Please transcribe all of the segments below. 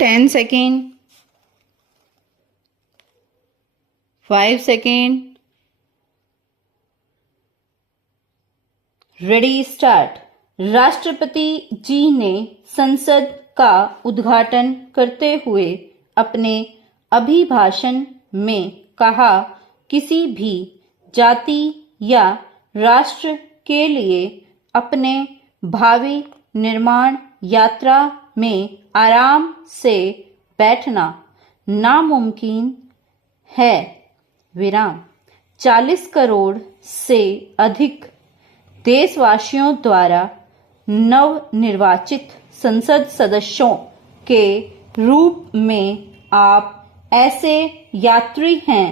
10 second, 5 second, ready start. राष्ट्रपति जी ने संसद का उद्घाटन करते हुए अपने अभिभाषण में कहा, किसी भी जाति या राष्ट्र के लिए अपने भावी निर्माण यात्रा में आराम से बैठना नामुमकिन है। विराम। 40 करोड़ से अधिक देशवासियों द्वारा नवनिर्वाचित संसद सदस्यों के रूप में आप ऐसे यात्री हैं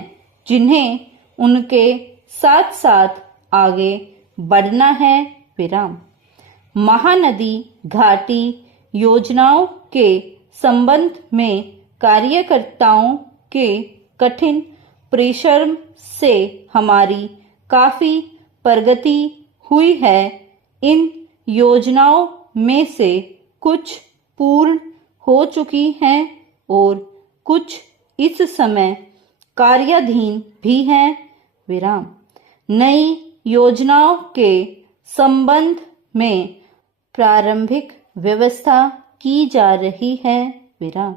जिन्हें उनके साथ साथ आगे बढ़ना है। विराम। महानदी घाटी योजनाओं के संबंध में कार्यकर्ताओं के कठिन परिश्रम से हमारी काफी प्रगति हुई है। इन योजनाओं में से कुछ पूर्ण हो चुकी हैं और कुछ इस समय कार्याधीन भी हैं। विराम। नई योजनाओं के संबंध में प्रारंभिक व्यवस्था की जा रही है। विराम।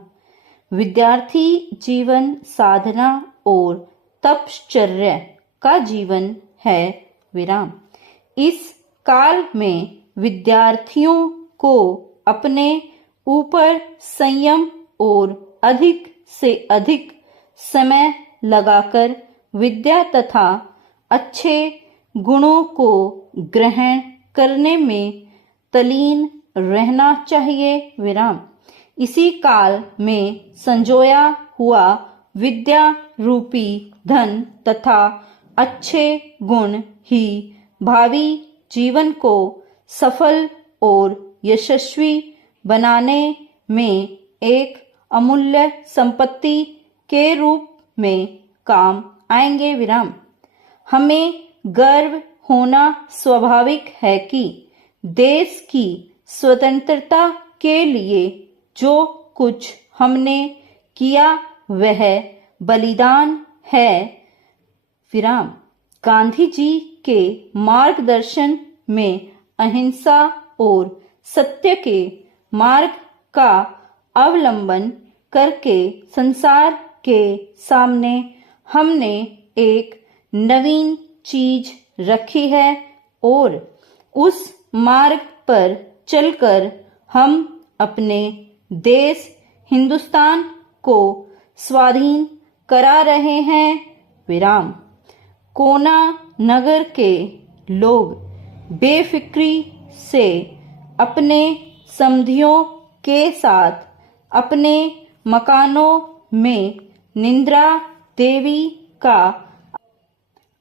विद्यार्थी जीवन साधना और तपश्चर्या का जीवन है। विराम। इस काल में विद्यार्थियों को अपने ऊपर संयम और अधिक से अधिक समय लगाकर विद्या तथा अच्छे गुणों को ग्रहण करने में तल्लीन रहना चाहिए। विराम। इसी काल में संजोया हुआ विद्या रूपी धन तथा अच्छे गुण ही भावी जीवन को सफल और यशस्वी बनाने में एक अमूल्य संपत्ति के रूप में काम आएंगे। विराम। हमें गर्व होना स्वाभाविक है कि देश की स्वतंत्रता के लिए जो कुछ हमने किया वह बलिदान है। विराम। गांधी जी के मार्गदर्शन में अहिंसा और सत्य के मार्ग का अवलंबन करके संसार के सामने हमने एक नवीन चीज रखी है और उस मार्ग पर चलकर हम अपने देश हिंदुस्तान को स्वाधीन करा रहे हैं। विराम। कोना नगर के लोग बेफिक्री से अपने समधियों के साथ अपने मकानों में निद्रा देवी का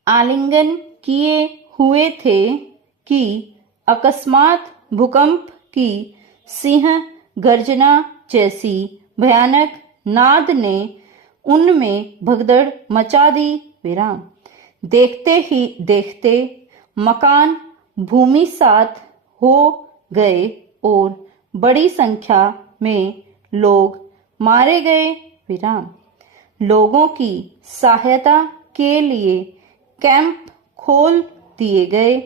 आलिंगन किए हुए थे कि अकस्मात भूकंप की सिंह गर्जना जैसी भयानक नाद ने उनमें भगदड़ मचा दी। विराम। देखते ही देखते मकान भूमिसात हो गए और बड़ी संख्या में लोग मारे गए। विराम। लोगों की सहायता के लिए कैंप खोल दिए गए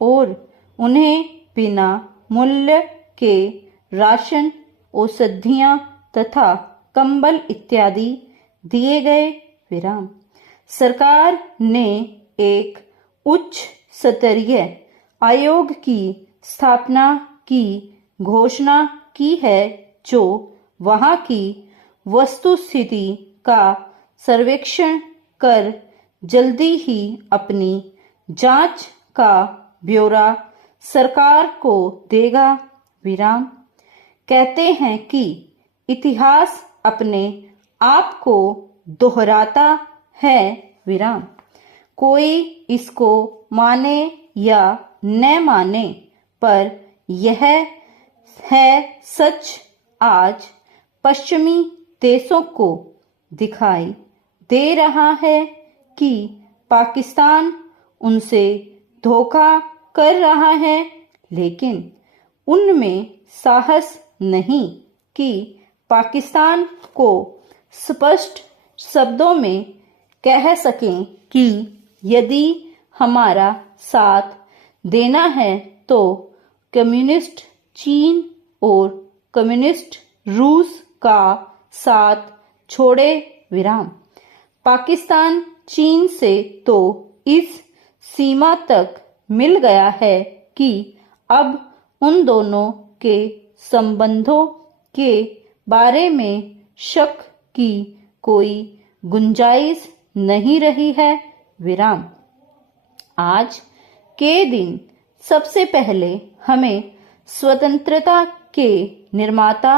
और उन्हें बिना मूल्य के राशन, औषधियां तथा कंबल इत्यादि दिए गए। विराम। सरकार ने एक उच्च स्तरीय आयोग की स्थापना की घोषणा की है जो वहां की वस्तुस्थिति का सर्वेक्षण कर जल्दी ही अपनी जांच का ब्यौरा सरकार को देगा। विराम। कहते हैं कि इतिहास अपने आप को दोहराता है। विराम। कोई इसको माने या न माने पर यह है सच। आज पश्चिमी देशों को दिखाई दे रहा है कि पाकिस्तान उनसे धोखा कर रहा है, लेकिन उनमें साहस नहीं कि पाकिस्तान को स्पष्ट शब्दों में कह सकें कि यदि हमारा साथ देना है तो कम्युनिस्ट चीन और कम्युनिस्ट रूस का साथ छोड़े विराम। पाकिस्तान चीन से तो इस सीमा तक मिल गया है कि अब उन दोनों के संबंधों के बारे में शक की कोई गुंजाइश नहीं रही है विराम। आज के दिन सबसे पहले हमें स्वतंत्रता के निर्माता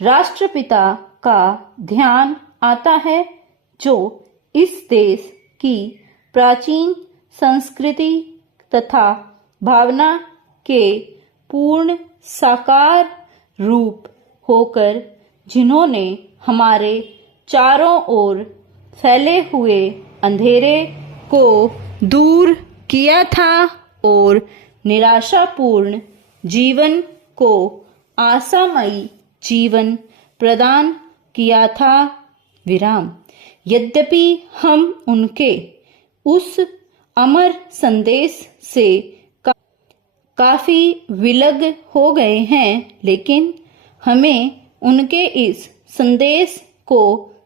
राष्ट्रपिता का ध्यान आता है, जो इस देश की प्राचीन संस्कृति तथा भावना के पूर्ण साकार रूप होकर जिन्होंने हमारे चारों ओर फैले हुए अंधेरे को दूर किया था और निराशापूर्ण जीवन को आशामयी जीवन प्रदान किया था विराम। यद्यपि हम उनके उस अमर संदेश से काफी विलग हो गए हैं, लेकिन हमें उनके इस संदेश को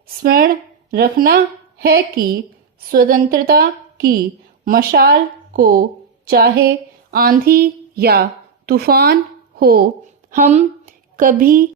स्मरण रखना है कि स्वतंत्रता की मशाल को चाहे आंधी या तूफान हो, हम कभी